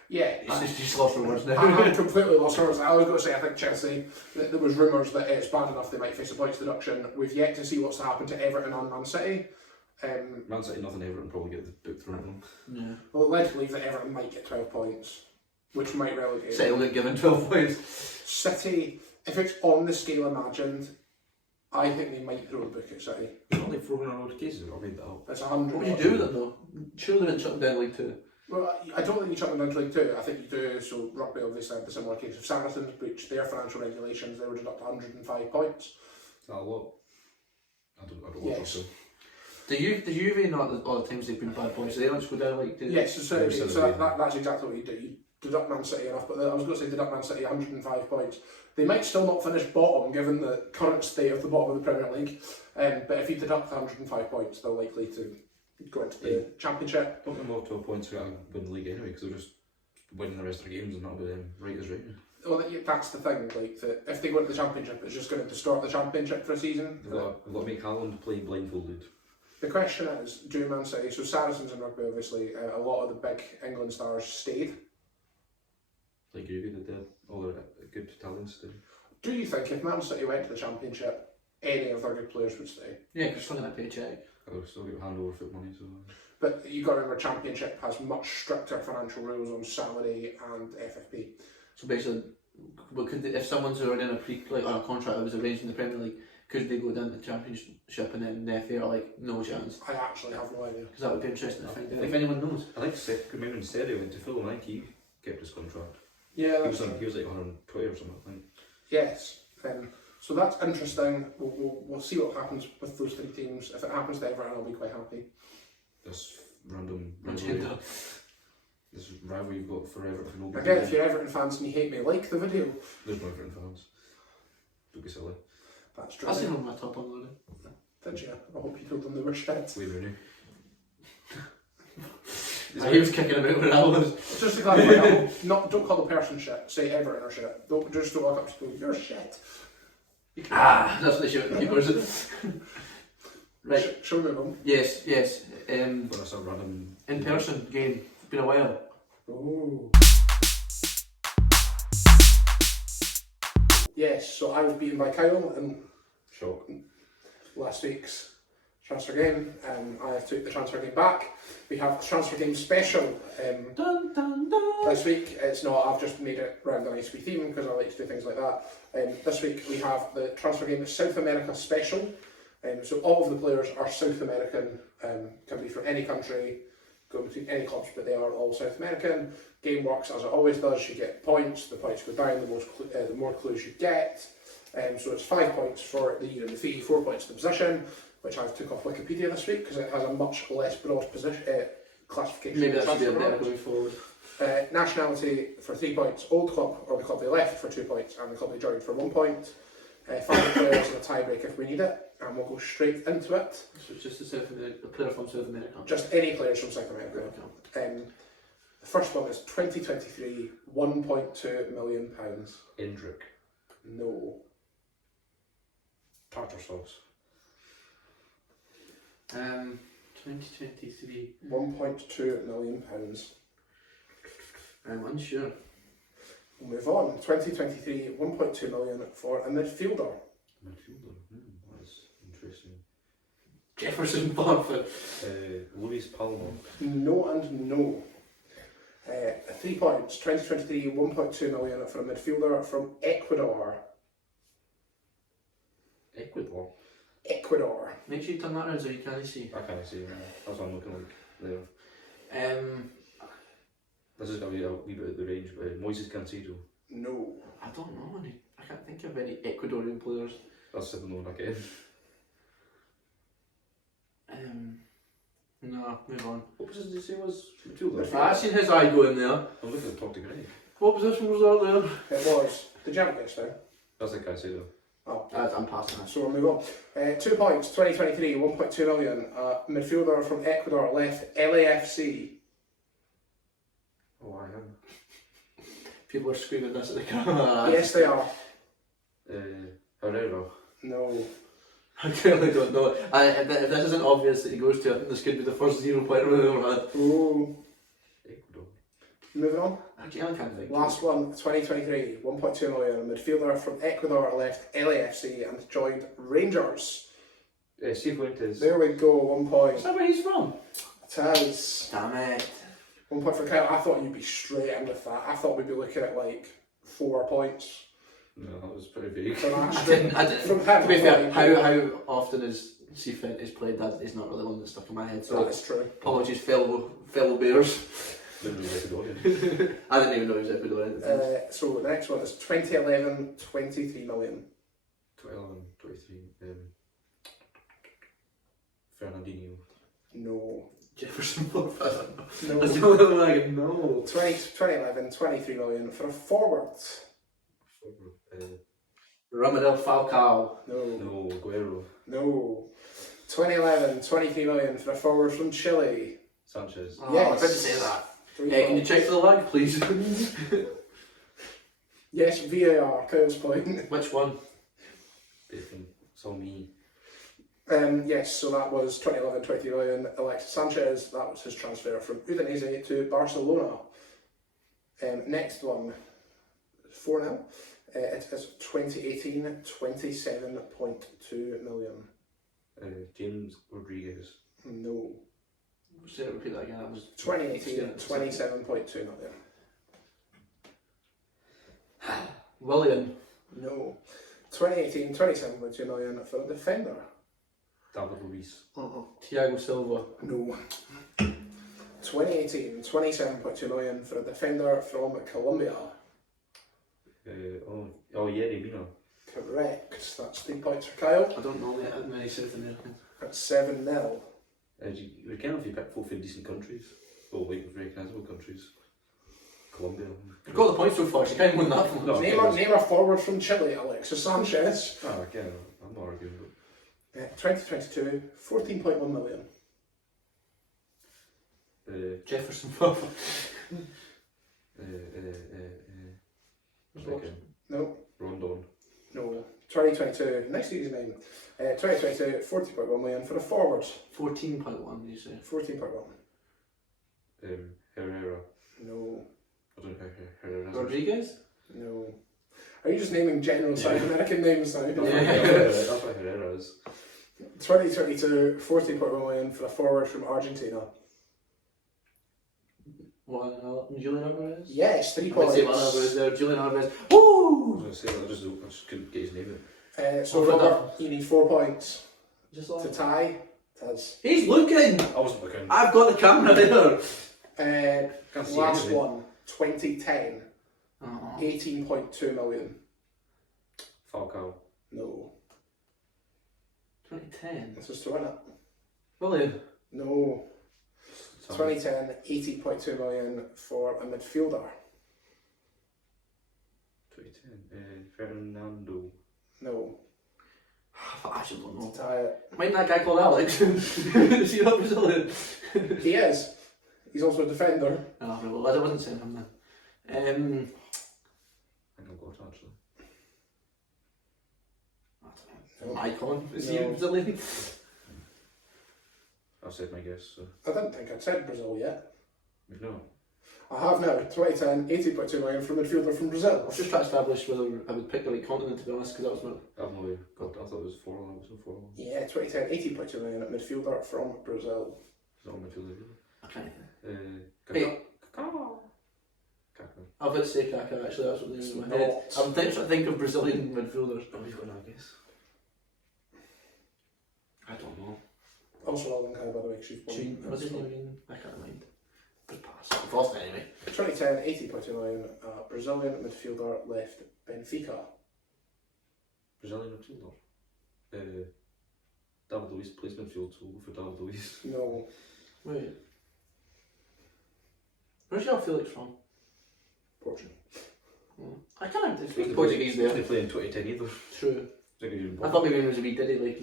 Yeah. It's just you lost for words now. I'm completely lost for words. I was going to say, I think Chelsea, there was rumours that it's bad enough they might face a points deduction. We've yet to see what's happened to Everton and Man City. Man City, nothing Everton probably get the book thrown at them. Yeah. Well, it led to believe that Everton might get 12 points, which might relegate. City will get given 12 points. City, if it's on the scale imagined, I think they might throw the book at City. They've only thrown a lot of cases, I made that up. It's 100. What would you do with them though? Surely they'd shut them down League 2. Well, I don't think you chuck them down to League Two. I think you do. So rugby obviously had the similar case. If Saracens breached their financial regulations, they were deduct 105 points. Is that a lot? I don't Yes. watch rugby. Do you even know all the times they've been bad boys? Do they not just go down like? Yes, so that's exactly what you do. You deduct Man City enough, but I was going to say deduct Man City 105 points. They might still not finish bottom given the current state of the bottom of the Premier League, but if you deduct 105 points, they're likely to go into the Championship. Don't them up to a point where I win the league anyway, because they're just winning the rest of the games and that'll be them right as right. Well, that's the thing. Like, that if they go into the Championship, it's just going to distort the Championship for a season. They've got to make Haaland play blindfolded. The question is, do Man City, so Saracens and rugby obviously, a lot of the big England stars stayed. Like you did there, all the good talents did. Do you think if Man City went to the Championship, any of their good players would stay? Yeah, because still getting a paycheck. I'll still get hand over foot money, so. But you've got to remember, Championship has much stricter financial rules on salary and FFP. So basically, but could they, if someone's already in on a contract that was arranged in the Premier League, could they go down to the Championship and then the FA are like, no chance? I actually have no idea. Because that would be interesting to find out if anyone knows. I think Seth, remember when Steady went to Fulham, I think he kept his contract. Yeah, He was like 120 or something, I think. yes. So that's interesting. We'll see what happens with those three teams. If it happens to Everton, I'll be quite happy. This random rivalry. This rivalry you've got forever for nobody. Again, if you're Everton fans and you hate me, like the video. There's no Everton fans. Don't be silly. That's true. I seen on my top unloaded. Did you? I hope you told them they were shit. Wayne Rooney. He was kicking him out when I was. Just to clarify, don't call the person shit. Say Everton or shit. Don't walk up to people. You're shit. That's what they shout at keepers. Right. Shall we move on? Yes. But that's a random. In person game. It's been a while. Ooh. Yes, so I was beaten by Kyle in Shock. last week's transfer game. I took the transfer game back. We have the transfer game special Dun, dun, dun. this week. It's not, I've just made it around an ISP theme because I like to do things like that. This week we have the transfer game South America special. So all of the players are South American, can be from any country, go between any clubs, but they are all South American. Game works as it always does. You get points. The points go down the more clues you get. So it's 5 points for the year and the fee, 4 points for the position, which I've took off Wikipedia this week because it has a much less broad classification. Maybe that should be a better going forward. Nationality for 3 points, old club or the club they left for 2 points, and the club they joined for 1 point. 5 players and a tiebreak if we need it, and we'll go straight into it. So it's just a player from South America. Just any players from South America. The first one is 2023, £1.2 million. Endrick. No. Tartar sauce. 2023. £1.2 million. I'm unsure. We'll move on. 2023, 1.2 million for a midfielder. Midfielder. That's interesting. Jefferson Barford. Luis Palma. No and no. 3 points. 2023, 1.2 million for a midfielder from Ecuador. Ecuador. Ecuador. Make sure you turn that around so you can't see. I can't see. That's what I'm looking like there. This is going to be a wee bit of the range, but Moises Cancedo. No. I don't know any. I can't think of any Ecuadorian players. That's 7-1 again. No, move on. What position did you say was midfielder? I've seen his eye go in there. I'm looking at top to Greg. What position was that there? It was. Did you have a guess there? That's the Cancedo. Oh. I'm passing that. So we'll move on. 2 points. 2023, 1.2 million. Midfielder from Ecuador left LAFC. Oh, I am. People are screaming this at the camera. Yes, they are. Herrera. No. I clearly don't know. If this isn't obvious that he goes to, I think this could be the first 0 pointer we've ever had. Ooh. Ecuador. Moving on. Actually, I can't think. Last one, 2023, 1.2 million. Midfielder from Ecuador left LAFC and joined Rangers. Cifuentes. There we go, 1 point. Is that where he's from? It is. Damn it. 1 point for Kyle. I thought you'd be straight in with that. I thought we'd be looking at like 4 points. No, that was pretty big. From I that. didn't. From him, To be I fair, thought how often is Cifuentes played? That is not really one that stuck in my head. So that is true. apologies, fellow Bears. Didn't know he was Ecuadorian. I didn't even know he was Ecuadorian. So the next one is 2011, 23 million. 2011, 23. Fernandinho. No. Jefferson Wolf. I don't know. No. That's the only one I can know. 2011, 23 million for a forward. Ramadel Falcao. No. No, Aguero. No. 2011, 23 million for a forward from Chile. Sanchez. Oh, Yes. I couldn't say that. 3 Can you points. check for the lag, please? Yes, VAR, Kyle's point. Which one? Bacon. It's all me. Yes, so that was 2011, 23 million. Alexis Sanchez, that was his transfer from Udinese to Barcelona. Next one, 4-0. It is 2018, 27.2 million. James Rodriguez. No. Say repeat that again. That was 2018, 27.2 million. William. No. 2018, 27.2 million for a defender. David Luiz. Thiago Silva. No. 2018, 27.2 million for a defender from Colombia. Yerry Mina. Correct. That's 3 points for Kyle. I don't know that many South Americans. That's 7-0. You can if you pick 4 decent countries. Well, like recognisable countries. Colombia. You've got the points so far, so you can't win that one. No. Name a forward from Chile, Alexis Sanchez. Again, I'm not arguing, but 2022, 14.1 million. Jefferson Wolf. No. Rondon. No. 2022, next to his name. 2022, 40.1 million for a forward. 14.1, you say? 14.1. Herrera. No. I don't know how Herrera is. Rodriguez? No. Are you just naming general South American names now? That's what Herrera is. 2022, 40.1 million for a forward from Argentina. Julian Alvarez? Yes, 3 I would points. say one Alvarez there. Julian Alvarez. I Woo! was going to say that, I just couldn't get his name So Oh, but Robert, you need 4 points Just to like tie. Taz. he's looking! I wasn't looking. I've got the camera there. Can't see Last anything. one, 2010, Oh. 18.2 million. Falcao. No. 2010. This is to win it. William. No. Sorry. 2010, 18.2 million for a midfielder. 2010. Fernando. No. I actually don't know. Tie it. Might that guy called Alex? Is he not Brazilian? He is. He's also a defender. Oh, well, I wasn't saying him then. I think I've got it actually. I don't know. Icon. Is he No. Brazilian? I've said my guess, so. I didn't think I'd said Brazil yet. No. I have now. 2010, 18.2 million for a midfielder from Brazil. I was just trying to establish whether I would pick the right continent, to be honest, because that was my... I've no idea. God, I thought it was 4 long. It was 4 long. Yeah, 2010, 18.2 million at midfielder from Brazil. Is that on midfielder? Okay. Kaká. Kaká. I was about to say Kaká, actually, that's what they in my Not. head. I'm trying to think of Brazilian midfielders. Oh, you've got no guess. I don't know. Also well done, Kyle, by the way, 'cause you've won. What's his name again? I can't mind. Just pass. I've lost it anyway. 2010, 18.2 million, Brazilian midfielder left Benfica. Brazilian midfielder. David Luiz plays midfield, so we'll go for David Luiz. No. Wait. Where's your Felix from? Portugal. I can't They speak Portuguese there. They play in 2010 either. True. I think he was even I born. thought maybe he was a wee diddy, like...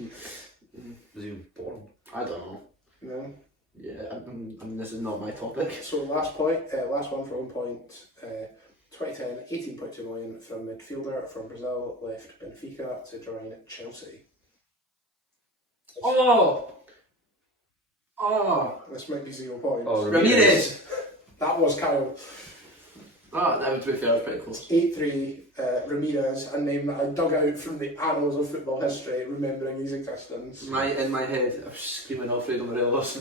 Was he even born? I don't know. No. Yeah, I mean, this is not my topic. So last point, last one for 1 point. 2010, 18.2 million from midfielder from Brazil left Benfica to join Chelsea. Oh! This might be 0 points. Oh, Ramirez! That was Kyle. That would be fair, I was pretty close. 8-3, Ramirez, a name that I dug out from the annals of football history, remembering his existence. In my head, I was screaming Alfredo Morelos.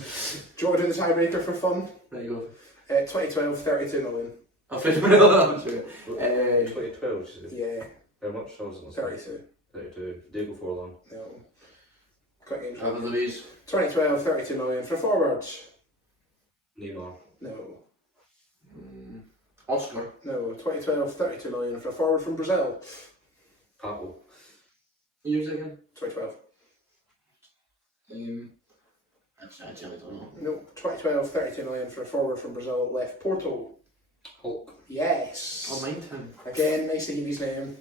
Do you want to do the tiebreaker for fun? There you go. 2012, 32 million. Alfredo Morelos, sure. 2012, she said. Yeah, How much? I was 32. 32. Diego Forlan. No. Quick game. David Luiz. 2012, 32 million for forwards. Neymar. No. Oscar. No, 2012, 32 million for a forward from Brazil. Apple. Years again? 2012. I don't know. No, 2012, 32 million for a forward from Brazil, left Porto. Hulk. Yes. I'll mind him. Again, nice to give his name.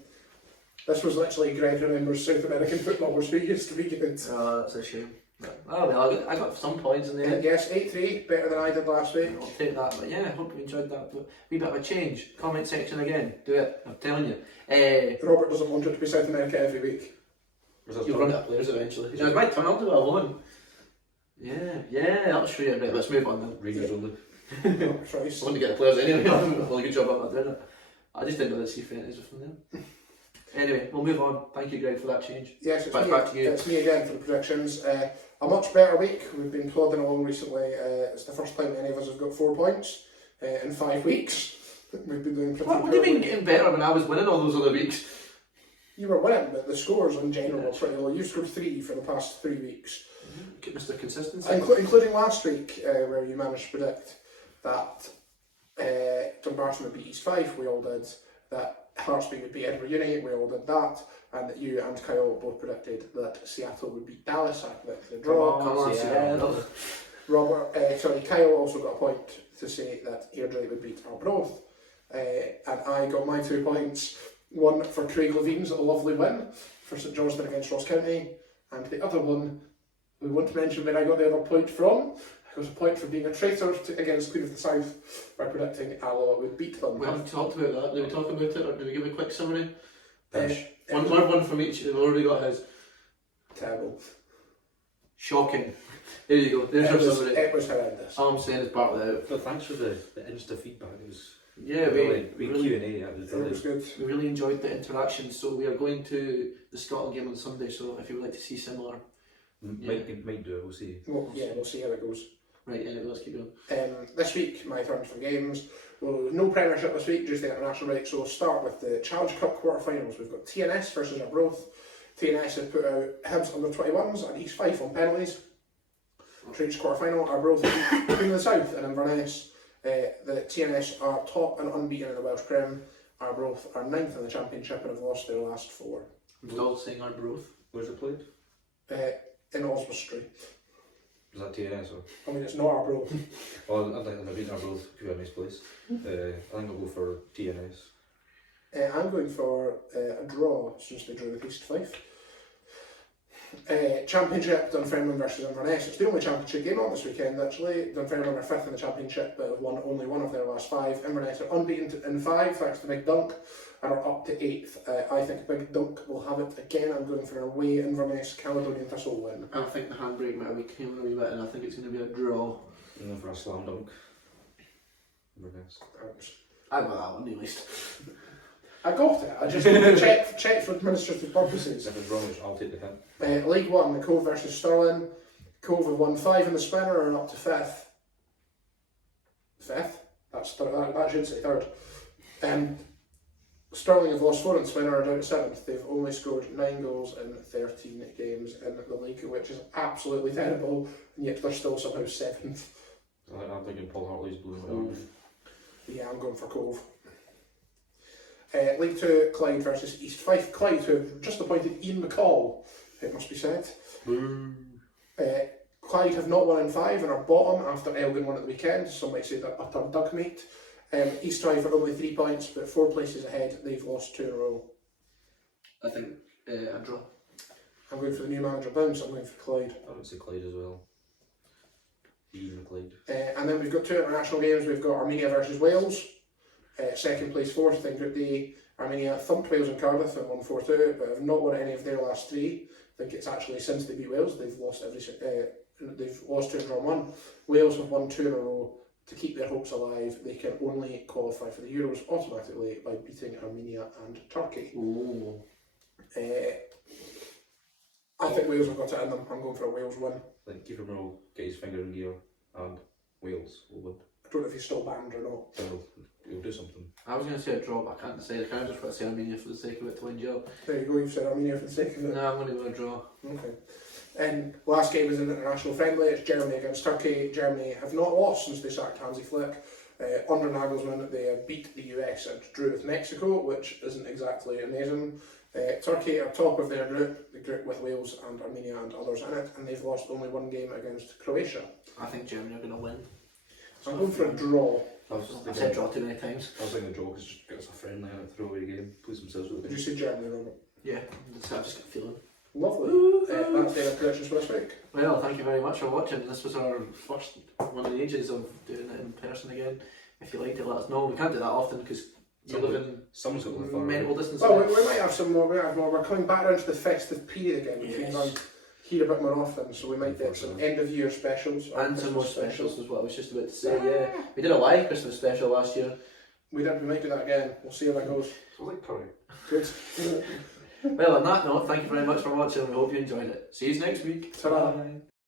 This was literally Greg remembers South American footballers who used to be good. Oh, that's a shame. Oh well, I got some points in there. Yes, 8-3, better than I did last week. I'll take that, but yeah, I hope you enjoyed that. But wee bit of a change. Comment section again. Do it. I'm telling you. Robert doesn't want it to be South America every week. You'll run out of players eventually. Yeah, I might turn up to it alone. Yeah, that'll show you. Right, let's move on then. Rangers only. Oh, Christ. I want to get the players anyway. I've done a good job of doing it. I just didn't know that C-Fenties were from there. Anyway, we'll move on. Thank you, Greg, for that change. Yes, it's back to you. It's me again for the predictions. A much better week. We've been plodding along recently. It's the first time any of us have got 4 points in 5 weeks. We've been doing pretty What do you poorly. mean getting better when I was winning all those other weeks? You were winning, but the scores in general were pretty low. You've scored 3 for the past 3 weeks. Get Mr. Consistency. Including last week, where you managed to predict that Dumbarton would beat East Fife, we all did. That Heartsby would beat Edinburgh Uni, we all did that. And that you and Kyle both predicted that Seattle would beat Dallas. I predicted a draw. Come on, Seattle. Kyle also got a point to say that Airdrie would beat Arbroath. And I got my 2 points. One for Craig Levine's lovely win for St Johnstone against Ross County, and the other one, we won't mention where I got the other point from. It was a point for being a traitor against Queen of the South by predicting Alloa would beat them. We haven't talked about that. Did we talk about it, or did we give a quick summary? One One from each. We've already got his. terrible. Shocking. There you go. There's our summary. It was horrendous. All I'm saying is part of it. But thanks for the Insta feedback. It was Yeah, really we Q&A. really, That was It was brilliant. good. we really enjoyed the interaction. So we are going to the Scotland game on Sunday. So if you would like to see similar, Might do it. We'll see. We'll see how it goes. right? Anyway, let's keep going. This week, my turn for games. Well, no Premiership this week, just the international break. So we'll start with the Challenge Cup quarterfinals. We've got TNS versus Arbroath. TNS have put out Hibs under 21s and East Fife on penalties. To reach quarterfinal, Arbroath beat Queen of the South and Inverness. The TNS are top and unbeaten in the Welsh Prem. Arbroath are 9th in the Championship and have lost their last 4. I'm still saying Arbroath. Where's it played? In Oswestry. Is that TNS or? I mean, it's not Arbroath. Well, I think they've been Arbroath. Could be a nice place. I think I'll go for TNS. I'm going for a draw since they drew with East Fife. Championship, Dunfermline versus Inverness. It's the only championship game on this weekend actually. Dunfermline are 5th in the championship but have won only 1 of their last 5. Inverness are unbeaten in 5 thanks to Big Dunk and are up to 8th. I think Big Dunk will have it again. I'm going for an away Inverness Caledonian Thistle win. I think the handbrake might have came a wee bit, and I think it's going to be a draw. I'm going for a slam dunk. Inverness. I got that one at least. I got it. I just need to check for administrative purposes. If it's wrong, I'll take the hint. League 1, the Cove versus Stirling. Cove have won 5 in the spinner and are up to 5th. 5th? That should say 3rd. Sterling have lost 4 in spinner and are down to 7th. They've only scored 9 goals in 13 games in the league, which is absolutely terrible, and yet they're still somehow 7th. I'm thinking Paul Hartley's blue. Yeah, I'm going for Cove. League 2, Clyde versus East Fife. Clyde, who have just appointed Ian McCall, it must be said. Clyde have not won in 5 and are bottom after Elgin won at the weekend. Some might say they're utter dugmeat. East Fife are only 3 points, but 4 places ahead. They've lost 2 in a row. I think a draw. I'm going for the new manager bounce. I'm going for Clyde. I would say Clyde as well. Ian Clyde. And then we've got 2 international games. We've got Armenia versus Wales. 2nd place, 4th in Group D. Armenia thumped Wales in Cardiff and won 4-2, but have not won any of their last 3. I think it's actually since they beat Wales they've lost they've lost 2 and drawn 1. Wales have won 2 in a row. To keep their hopes alive, they can only qualify for the Euros automatically by beating Armenia and Turkey. I think Wales have got it in them. I'm going for a Wales win. I think Kiefer Moore will get his finger in gear and Wales will win. I don't know if he's still banned or not. He'll do something. I was going to say a draw, but I can't decide. I kind of just want to say Armenia for the sake of it to win job. There you go, you've said Armenia for the sake of it. No, I'm going to go a draw. Okay. And last game is an international friendly. It's Germany against Turkey. Germany have not lost since they sacked Hansi Flick. Under Nagelsmann, they beat the US and drew with Mexico, which isn't exactly amazing. Turkey are top of their group, the group with Wales and Armenia and others in it, and they've lost only one game against Croatia. I think Germany are going to win. So I'm going for a draw. I've said draw too many times. I was thinking a draw because just get us a friendly and a throwaway game, please themselves with Did it. you say Germany, Robert? Yeah, I've just got a feeling. Lovely. That's their predictions for this week. Well, thank you very much for watching. This was our first one of the ages of doing it in person again. If you liked it, let us know. We can't do that often because you live in Someone's got to live far mental away. distance. Well, we might have some more. We have more. We're coming back around to the festive period again. Which Yes. means I'm here a bit more often, so we might get some end of year specials or And some more Christmas specials was what I was just about to say. Yeah, we did a live Christmas special last year. We might do that again. We'll see how that goes. Sounds like curry. Good. Well, on that note, thank you very much for watching. We hope you enjoyed it. See you next week. Ta-ra. Bye.